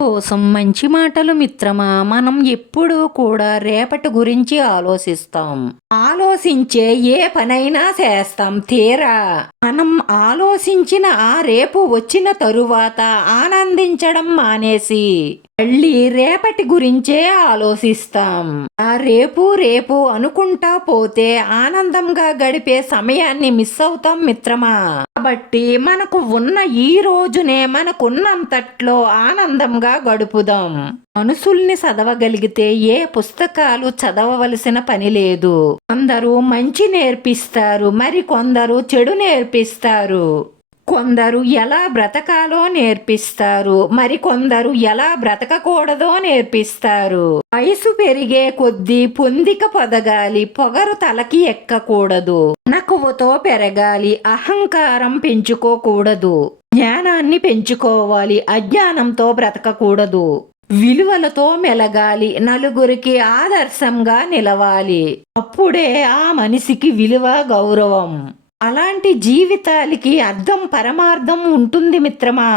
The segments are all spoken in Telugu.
కోసం మంచి మాటలు మిత్రమా? మనం ఎప్పుడూ కూడా రేపటి గురించి ఆలోచిస్తాం. ఆలోచించే ఏ పనైనా చేస్తాం. తీరా? మనం ఆలోచించిన ఆ రేపు వచ్చిన తరువాత ఆనందించడం మానేసి మళ్ళీ రేపటి గురించే ఆలోచిస్తాం. ఆ రేపు రేపు అనుకుంటా పోతే ఆనందంగా గడిపే సమయాన్ని మిస్ అవుతాం మిత్రమా? కాబట్టి మనకు ఉన్న ఈ రోజునే మనకున్నంతట్లో ఆనందంగా గడుపుదాం. మనుషుల్ని చదవగలిగితే ఏ పుస్తకాలు చదవవలసిన పని లేదు. కొందరు మంచి నేర్పిస్తారు మరి కొందరు చెడు నేర్పిస్తారు. కొందరు ఎలా బ్రతకాలో నేర్పిస్తారు మరి కొందరు ఎలా బ్రతకకూడదో నేర్పిస్తారు. వయసు పెరిగే కొద్దీ పొందిక పొదగాలి పొగరు తలకి ఎక్కకూడదు. నకువతో పెరగాలి అహంకారం పెంచుకోకూడదు. జ్ఞానాన్ని పెంచుకోవాలి అజ్ఞానంతో బ్రతకకూడదు. విలువలతో మెలగాలి నలుగురికి ఆదర్శంగా నిలవాలి. అప్పుడే ఆ మనిషికి విలువ గౌరవం. అలాంటి జీవితాలకి అర్థం పరమార్థం ఉంటుంది మిత్రమా.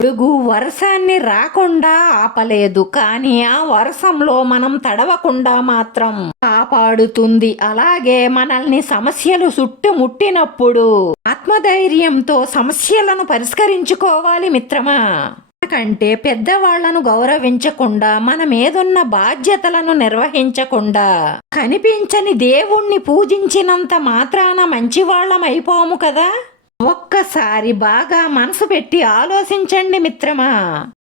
అడుగు వర్షాన్ని రాకుండా ఆపలేదు కానీ ఆ వర్షంలో మనం తడవకుండా మాత్రం కాపాడుతుంది. అలాగే మనల్ని సమస్యలు చుట్టుముట్టినప్పుడు ఆత్మధైర్యంతో సమస్యలను పరిష్కరించుకోవాలి మిత్రమా. కంటే పెద్దవాళ్ళను గౌరవించకుండా మనమేదున్న బాధ్యతలను నిర్వహించకుండా. కనిపించని దేవుణ్ణి పూజించినంత మాత్రాన మంచివాళ్ళమైపోము కదా? ఒక్కసారి బాగా మనసు పెట్టి ఆలోచించండి మిత్రమా.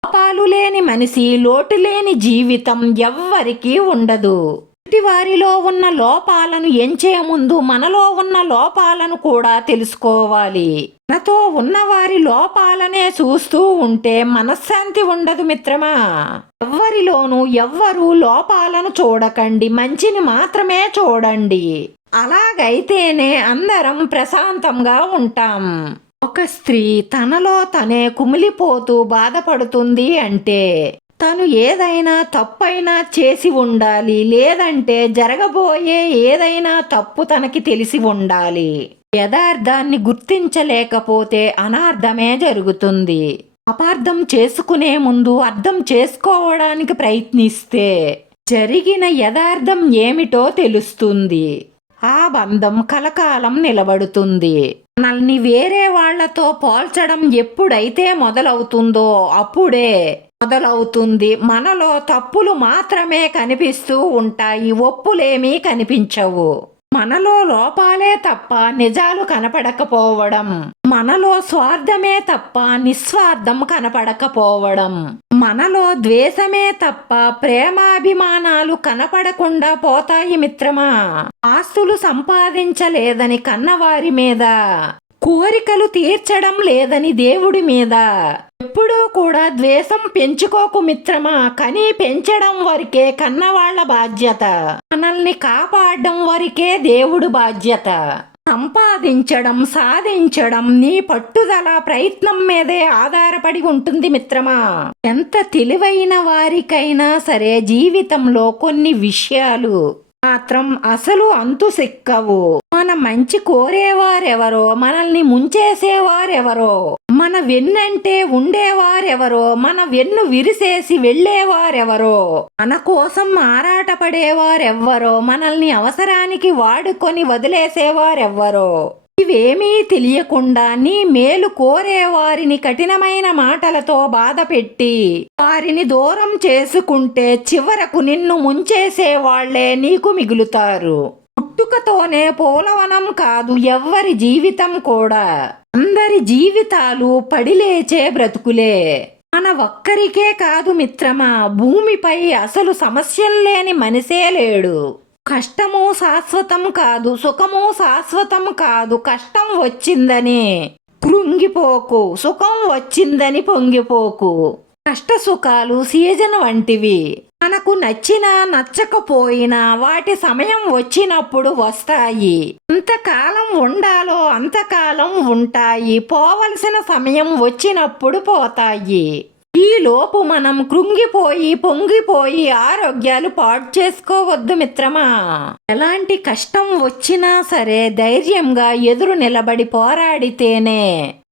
పాపాలు లేని మనిషి లోటు లేని జీవితం ఎవ్వరికీ ఉండదు. వారిలో ఉన్న లోపాలను ఎంచే ముందు మనలో ఉన్న లోపాలను కూడా తెలుసుకోవాలి. మనతో ఉన్నవారి లోపాలనే చూస్తూ ఉంటే మనశ్శాంతి ఉండదు మిత్రమా? ఎవ్వరిలోనూ ఎవ్వరూ లోపాలను చూడకండి మంచిని మాత్రమే చూడండి. అలాగైతేనే అందరం ప్రశాంతంగా ఉంటాం. ఒక స్త్రీ తనలో తనే కుమిలిపోతూ బాధపడుతుంది అంటే తను ఏదైనా తప్పైనా చేసి ఉండాలి. లేదంటే జరగబోయే ఏదైనా తప్పు తనకి తెలిసి ఉండాలి. యథార్థాన్ని గుర్తించలేకపోతే అనార్థమే జరుగుతుంది. అపార్థం చేసుకునే ముందు అర్థం చేసుకోవడానికి ప్రయత్నిస్తే జరిగిన యథార్థం ఏమిటో తెలుస్తుంది. ఆ బంధం కలకాలం నిలబడుతుంది. మనల్ని వేరే వాళ్ళతో పోల్చడం ఎప్పుడైతే మొదలవుతుందో అప్పుడే మొదలవుతుంది మనలో తప్పులు మాత్రమే కనిపిస్తూ ఉంటాయి. ఒప్పులేమీ కనిపించవు. మనలో లోపాలే తప్ప నిజాలు కనపడకపోవడం. మనలో స్వార్థమే తప్ప నిస్వార్థం కనపడకపోవడం. మనలో ద్వేషమే తప్ప ప్రేమాభిమానాలు కనపడకుండా పోతాయి మిత్రమా? ఆస్తులు సంపాదించలేదని కన్నవారి మీద కోరికలు తీర్చడం లేదని దేవుడి మీద. ఎప్పుడూ కూడా ద్వేషం పెంచుకోకు మిత్రమా? కానీ పెంచడం వరకే కన్నవాళ్ళ బాధ్యత. మనల్ని కాపాడడం వరకే దేవుడు బాధ్యత. సంపాదించడం సాధించడం నీ పట్టుదల ప్రయత్నం మీదే ఆధారపడి ఉంటుంది మిత్రమా? ఎంత తెలివైన వారికైనా సరే జీవితంలో కొన్ని విషయాలు మాత్రం అసలు అంతు సిక్కవు. మన మంచి కోరేవారెవరో మనల్ని ముంచేసేవారెవరో మన వెన్నంటే ఉండేవారెవరో మన వెన్ను విరిసేసి వెళ్ళేవారెవరో మన కోసం ఆరాటపడేవారెవ్వరో మనల్ని అవసరానికి వాడుకొని వదిలేసేవారెవ్వరో. నీవేమీ తెలియకుండా నీ మేలు కోరేవారిని కఠినమైన మాటలతో బాధపెట్టి వారిని దూరం చేసుకుంటే చివరకు నిన్ను ముంచేసే వాళ్ళే నీకు మిగులుతారు. పుట్టుకతోనే పోలవనం కాదు ఎవ్వరి జీవితం కూడా. అందరి జీవితాలు పడిలేచే బ్రతుకులే. మన ఒక్కరికే కాదు మిత్రమా భూమిపై అసలు సమస్యల్లేని మనిషే లేడు. కష్టము శాశ్వతం కాదు సుఖము శాశ్వతం కాదు కష్టం వచ్చిందని కృంగిపోకు సుఖం వచ్చిందని పొంగిపోకు. కష్ట సుఖాలు సీజన్ వంటివి. మనకు నచ్చినా నచ్చకపోయినా వాటి సమయం వచ్చినప్పుడు వస్తాయి. అంతకాలం ఉండాలో అంతకాలం ఉంటాయి. పోవలసిన సమయం వచ్చినప్పుడు పోతాయి. లోపు మనం కృంగిపోయి పొంగిపోయి ఆరోగ్యాలు పాడు చేసుకోవద్దు మిత్రమా? ఎలాంటి కష్టం వచ్చినా సరే ధైర్యంగా ఎదురు నిలబడి పోరాడితేనే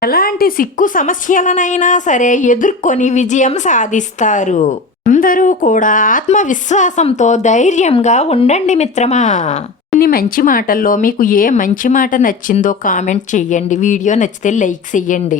ఎలాంటి సిక్కు సమస్యలనైనా సరే ఎదుర్కొని విజయం సాధిస్తారు. అందరూ కూడా ఆత్మవిశ్వాసంతో ధైర్యంగా ఉండండి మిత్రమా? ఇన్ని మంచి మాటల్లో మీకు ఏ మంచి మాట నచ్చిందో కామెంట్ చెయ్యండి. వీడియో నచ్చితే లైక్ చెయ్యండి.